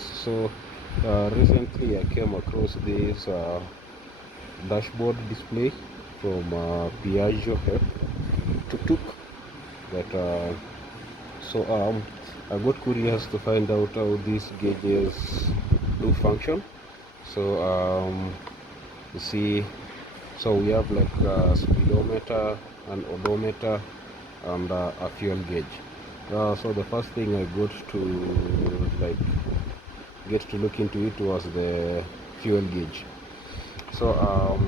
So recently I came across this dashboard display from Piaggio Tuktuk that I got curious to find out how these gauges do function. So you see, so we have like a speedometer, an odometer, and a fuel gauge. So the first thing I got to like get to look into it was the fuel gauge. So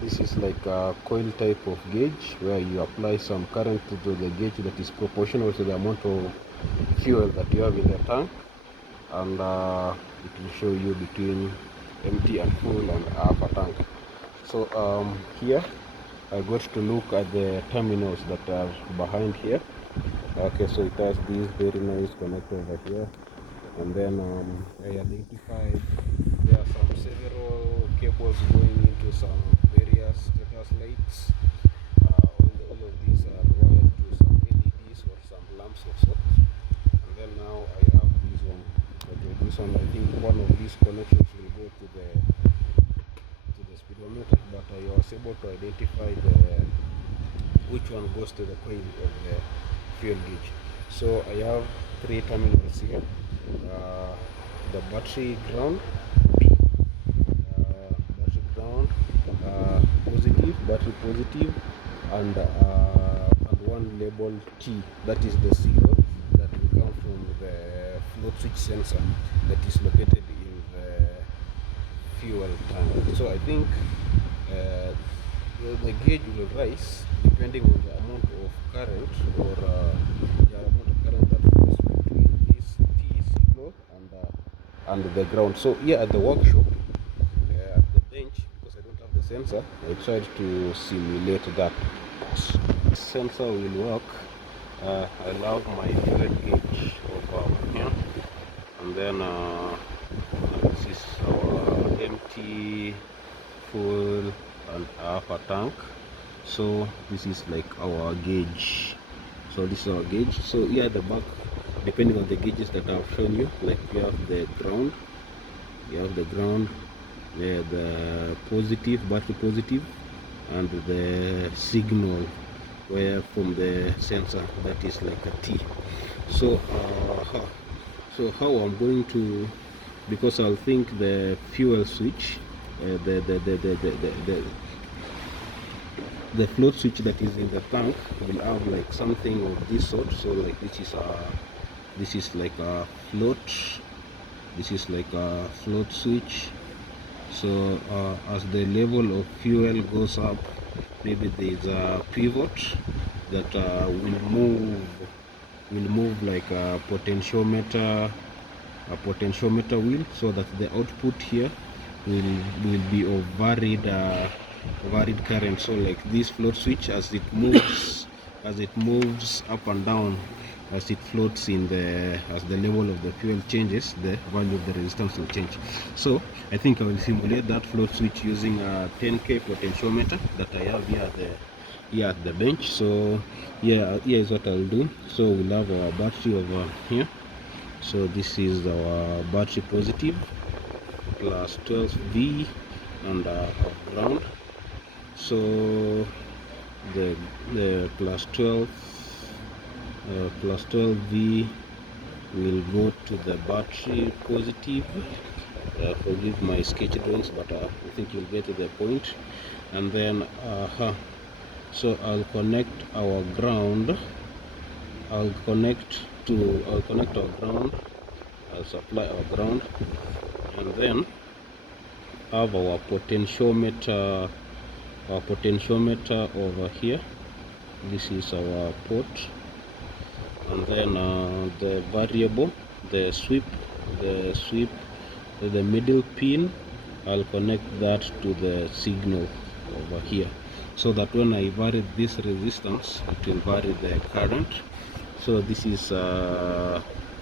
this is like a coil type of gauge where you apply some current to the gauge that is proportional to the amount of fuel that you have in the tank, and it will show you between empty and full and half a tank. So here I got to look at the terminals that are behind here. Okay, so it has this very nice connector over here, and then I identified there are some several cables going into some various status lights. All of these are wired to some LEDs or some lamps or so. And then now I have this one. Okay, this one, I think one of these connections will go to the speedometer, but I was able to identify which one goes to the coil of the fuel gauge. So I have three terminals here. The battery ground B, battery ground battery positive, and one labeled T, that is the signal that will come from the float switch sensor that is located in the fuel tank. So I think the gauge will rise depending on the amount of current or the amount of current that flows between this T signal and the ground. So here at the workshop, at the bench, because I don't have the sensor, I tried to simulate that. This sensor will work. I love my fuel gauge over here, and then this is our empty, full, and half a tank. So this is like our gauge. So this is our gauge. So here at the back, depending on the gauges that I've shown you, like you have the ground, the positive, battery positive, and the signal where from the sensor, that is like a T. So how I'm going to, because I'll think the fuel switch, the float switch that is in the tank will have like something of this sort. So like this is like a float, this is like a float switch. So as the level of fuel goes up, maybe there is a pivot that will move like a potentiometer wheel, so that the output here will be of varied current. So like this float switch, as it moves up and down, as it floats in as the level of the fuel changes, the value of the resistance will change. So I think I will simulate that float switch using a 10K potentiometer that I have here at the bench. So here is what I'll do. So we'll have our battery over here. So this is our battery positive plus 12V and our ground. So the plus 12V will go to the battery positive. Forgive my sketch drawings, but I think you'll get to the point. And then so I'll connect our ground. I'll connect our ground. I'll supply our ground, and then have our potentiometer over here. This is our port, and then the variable, the sweep, the middle pin, I'll connect that to the signal over here, so that when I vary this resistance, it will vary the current. So this is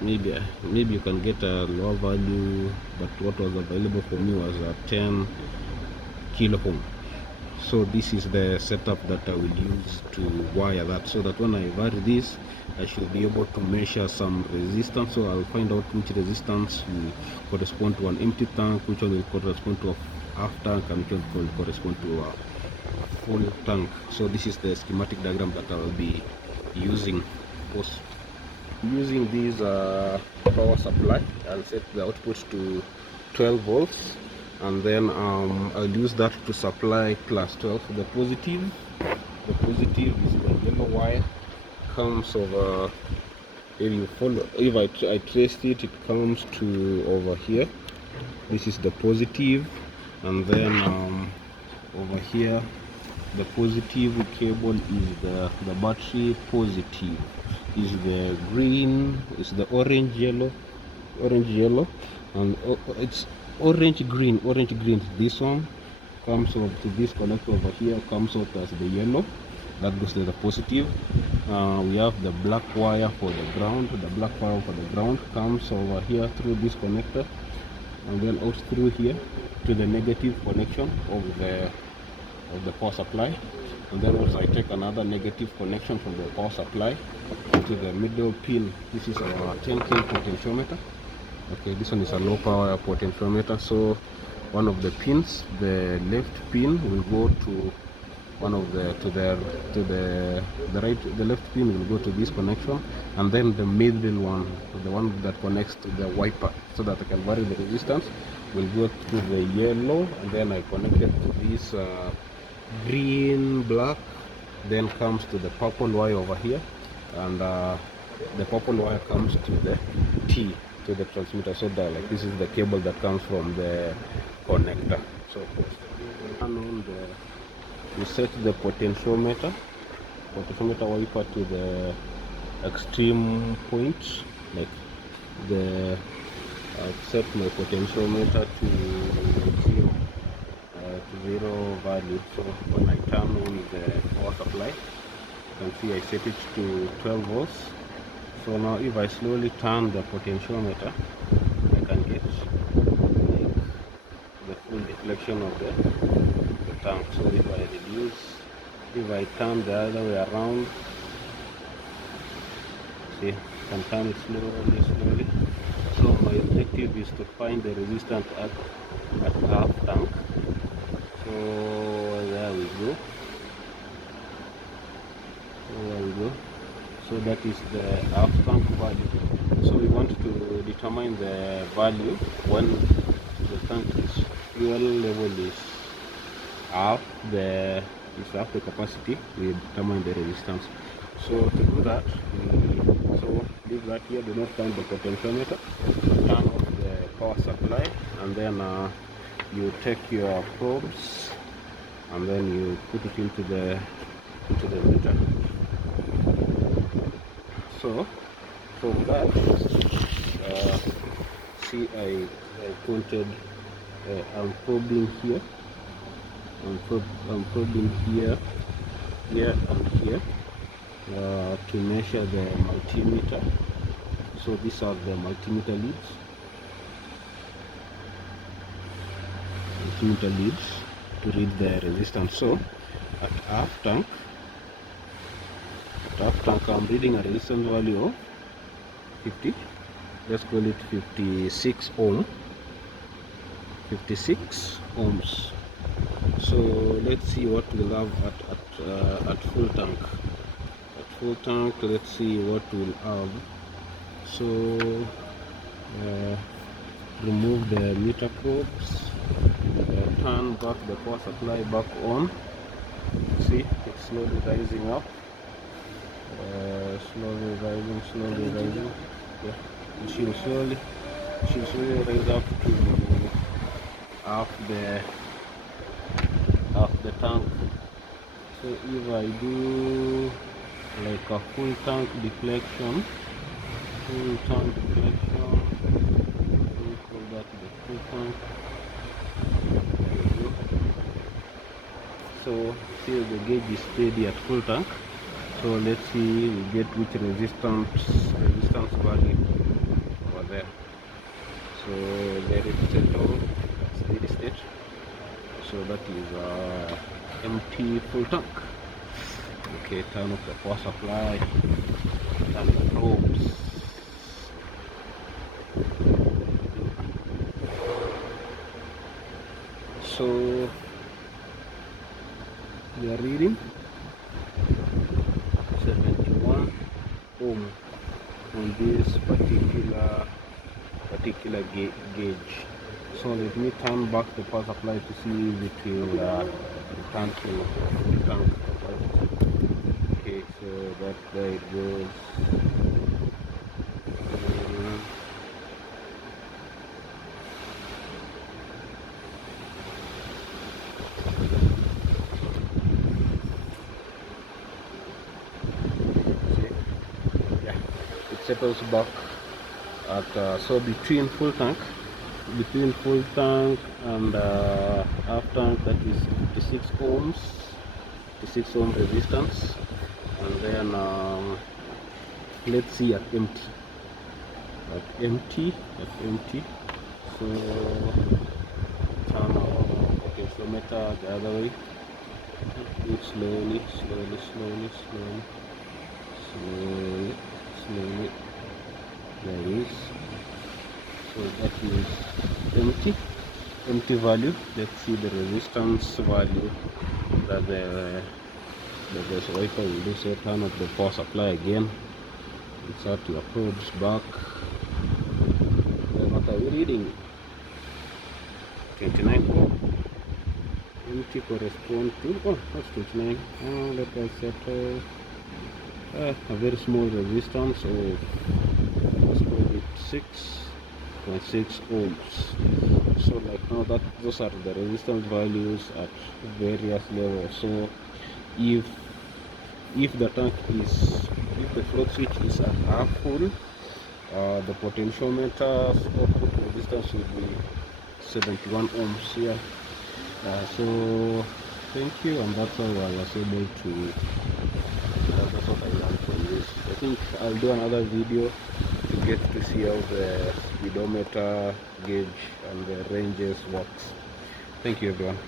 maybe you can get a lower value, but what was available for me was a 10 kilo ohm. So this is the setup that I will use to wire that, so that when I vary this, I should be able to measure some resistance. So I'll find out which resistance will correspond to an empty tank, which one will correspond to a half tank, and which one will correspond to a full tank. So this is the schematic diagram that I will be using. Using this power supply, I'll set the output to 12 volts, and then I'll use that to supply plus 12. The positive is the yellow wire, comes over. If you follow, if I traced it, it comes to over here. This is the positive, and then over here, the positive cable is the battery. Positive is the green, is the orange yellow, and it's orange green. This one comes over to this connector over here, comes out as the yellow, that goes to the positive. We have the black wire for the ground. The black wire for the ground comes over here through this connector, and then out through here to the negative connection of the power supply. And then also I take another negative connection from the power supply to the middle pin. This is our 10K potentiometer. Okay, this one is a low power potentiometer. So one of the pins, the left pin, will go to one of the the left pin will go to this connection, and then the middle one, the one that connects to the wiper, so that I can vary the resistance, will go to the yellow, and then I connect it to this green, black, then comes to the purple wire over here, and the purple wire comes to the T, to the transmitter. So that, like, this is the cable that comes from the connector. So you set the potentiometer wiper to the extreme point, like I've set my potentiometer to zero value. So when I turn on the power supply, you can see I set it to 12 volts. So now if I slowly turn the potentiometer, I can get like the full deflection of the tank. So if I turn the other way around, see, I can turn it slowly. So my objective is to find the resistance at half tank. So there we go. So that is the half tank value. So we want to determine the value when the tank's fuel level is half the capacity. We determine the resistance. So to do that, so leave that here. Do not count the potentiometer. Turn off the power supply, and then you take your probes, and then you put it into the meter. So from that, see, I pointed. I'm probing here. I'm probing here, and here to measure the multimeter. So these are the multimeter leads. To read the resistance. So at half tank, I'm reading a resistance value of 50. Let's call it 56 ohm. 56 ohms. So let's see what we'll have at full tank. At full tank, let's see what we'll have. So remove the meter probes. Turn back the power supply back on. See, it's slowly rising up. Slowly rising. Yeah, it should slowly rise up to half the tank. So if I do like a full tank deflection, we call that the full tank. So see, the gauge is steady at full tank. So let's see, we get which resistance value over there. So let it settle at steady state. so that is empty full tank. Okay, turn off the power supply, turn the probes. So we are reading 71 ohm on this particular gauge. So let me turn back the power supply to see if it will return to the tank. Okay, so there it goes. Settles back at so between full tank and half tank, that is 56 ohms, 56 ohm resistance. And then let's see at empty, so turn our potentiometer the other way, do it slowly. There it is. So that is empty value. Let's see the resistance value that the wiper will do. So turn off the power supply again, insert your probes back. Then what are we reading? 29 ohm. Empty correspond to, oh, that's 29. Let us settle a very small resistance of, let's call it 6.6 ohms. So like now those are the resistance values at various levels. So if the float switch is at half full, the potentiometer's output resistance will be 71 ohms here. So thank you, and that's how I was able to, that's what I learned from this. I think I'll do another video to get to see how the speedometer gauge and the ranges works. Thank you everyone.